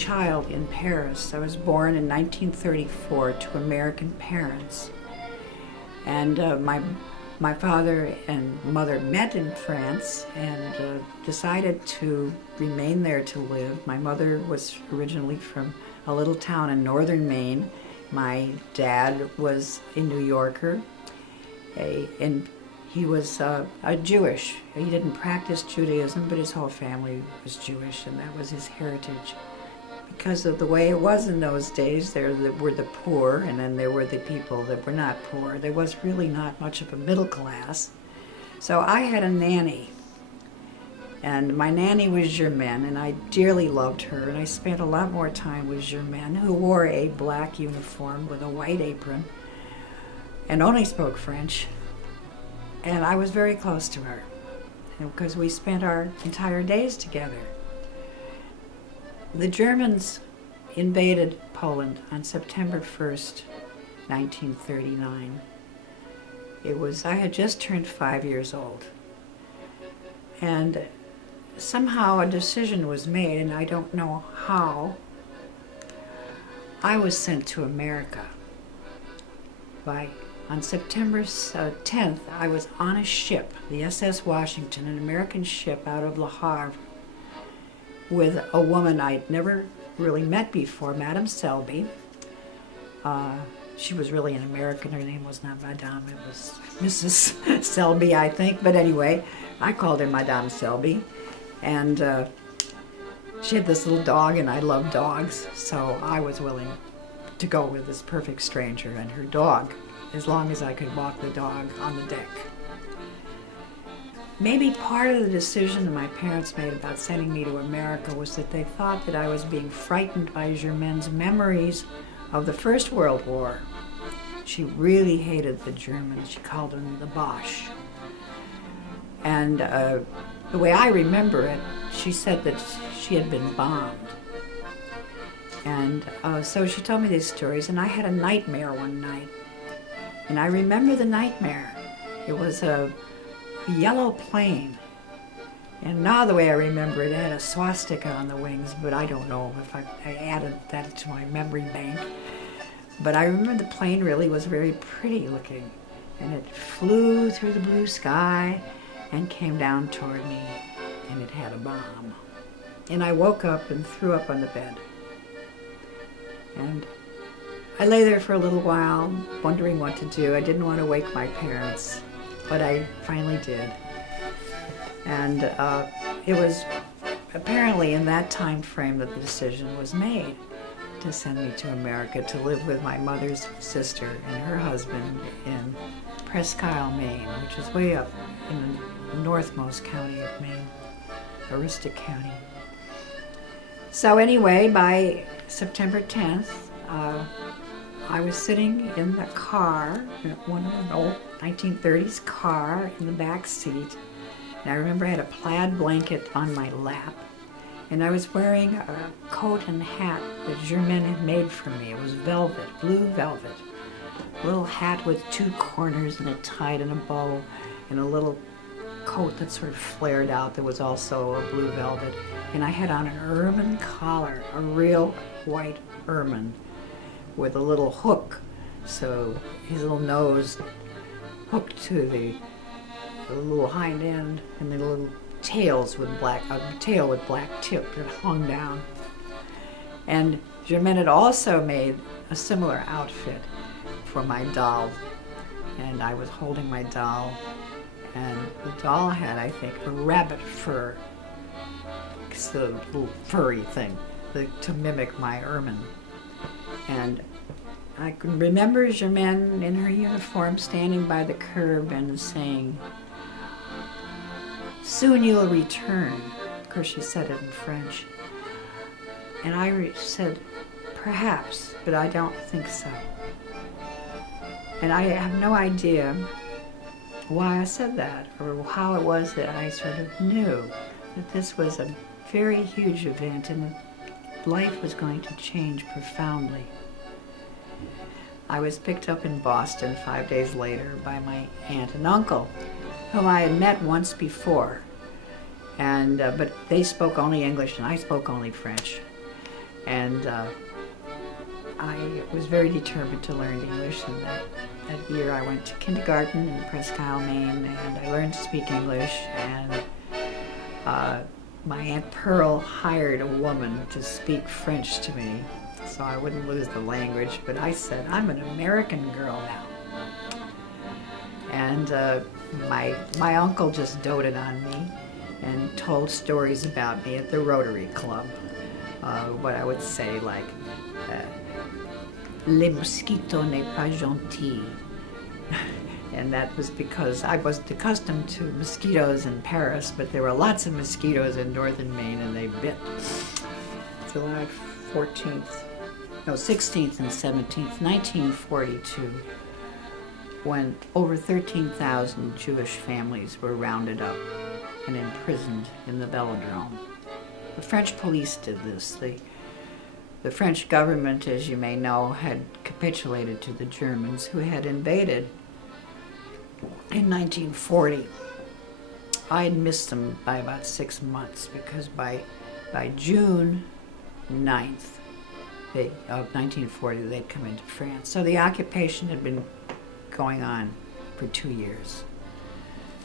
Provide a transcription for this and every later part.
child in Paris. I was born in 1934 to American parents. And my father and mother met in France and decided to remain there to live. My mother was originally from a little town in northern Maine. My dad was a New Yorker, and he was Jewish. He didn't practice Judaism, but his whole family was Jewish, and that was his heritage. Because of the way it was in those days, there were the poor, and then there were the people that were not poor. There was really not much of a middle class. So I had a nanny, and my nanny was Germaine, and I dearly loved her, and I spent a lot more time with Germaine, who wore a black uniform with a white apron and only spoke French. And I was very close to her, because we spent our entire days together. The Germans invaded Poland on September 1st, 1939. I had just turned 5 years old. And somehow a decision was made, and I don't know how. I was sent to America. On September 10th, I was on a ship, the SS Washington, an American ship out of Le Havre, with a woman I'd never really met before, Madame Selby. She was really an American. Her name was not Madame, it was Mrs. Selby, I think. But anyway, I called her Madame Selby. And she had this little dog, and I love dogs, so I was willing to go with this perfect stranger and her dog, as long as I could walk the dog on the deck. Maybe part of the decision that my parents made about sending me to America was that they thought that I was being frightened by Germaine's memories of the First World War. She really hated the Germans. She called them the Boche. And the way I remember it, she said that she had been bombed. And so she told me these stories, and I had a nightmare one night. And I remember the nightmare. It was a yellow plane. And now the way I remember it, it had a swastika on the wings, but I don't know if I added that to my memory bank. But I remember the plane really was very pretty looking. And it flew through the blue sky and came down toward me, and it had a bomb. And I woke up and threw up on the bed. And I lay there for a little while, wondering what to do. I didn't want to wake my parents, but I finally did. And it was apparently in that time frame that the decision was made to send me to America to live with my mother's sister and her husband in Presque Isle, Maine, which is way up in the northmost county of Maine, Aroostook County. So anyway, by September 10th, I was sitting in the car, one of an old 1930s car in the back seat. And I remember I had a plaid blanket on my lap. And I was wearing a coat and hat that Germaine had made for me. It was velvet, blue velvet. A little hat with two corners and it tied in a bow, and a little coat that sort of flared out that was also a blue velvet. And I had on an ermine collar, a real white ermine with a little hook, so his little nose hooked to the little hind end, and the little tails with a tail with black tip that hung down. And Germaine had also made a similar outfit for my doll, and I was holding my doll, and the doll had, I think, a rabbit fur, it's a little furry thing to mimic my ermine. And I can remember Germaine in her uniform standing by the curb and saying, "Soon you'll return." Of course, she said it in French. And I said, "Perhaps, but I don't think so." And I have no idea why I said that, or how it was that I sort of knew that this was a very huge event and that life was going to change profoundly. I was picked up in Boston 5 days later by my aunt and uncle, whom I had met once before, and but they spoke only English and I spoke only French. And I was very determined to learn English, and that year I went to kindergarten in Presque Isle, Maine, and I learned to speak English, and my Aunt Pearl hired a woman to speak French to me so I wouldn't lose the language, but I said, I'm an American girl now. And my uncle just doted on me and told stories about me at the Rotary Club. What I would say, like, les mosquitos n'est pas gentil. And that was because I wasn't accustomed to mosquitoes in Paris, but there were lots of mosquitoes in northern Maine, and they bit. July 14th, no, 16th and 17th, 1942, when over 13,000 Jewish families were rounded up and imprisoned in the Velodrome. The French police did this. The French government, as you may know, had capitulated to the Germans, who had invaded in 1940. I had missed them by about 6 months, because by June 9th of 1940, they'd come into France. So the occupation had been going on for 2 years.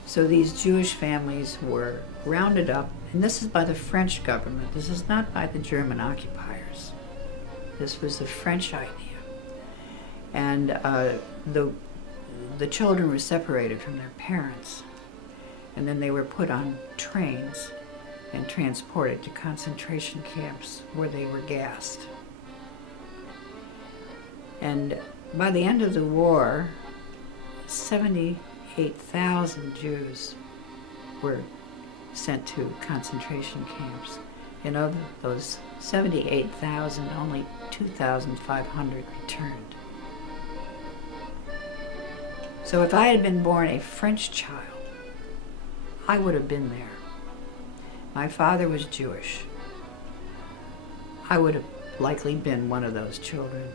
So these Jewish families were rounded up, and this is by the French government. This is not by the German occupiers. This was the French idea. And the children were separated from their parents, and then they were put on trains and transported to concentration camps where they were gassed. And by the end of the war, 78,000 Jews were sent to concentration camps. And of those 78,000, only 2,500 returned. So if I had been born a French child, I would have been there. My father was Jewish. I would have likely been one of those children.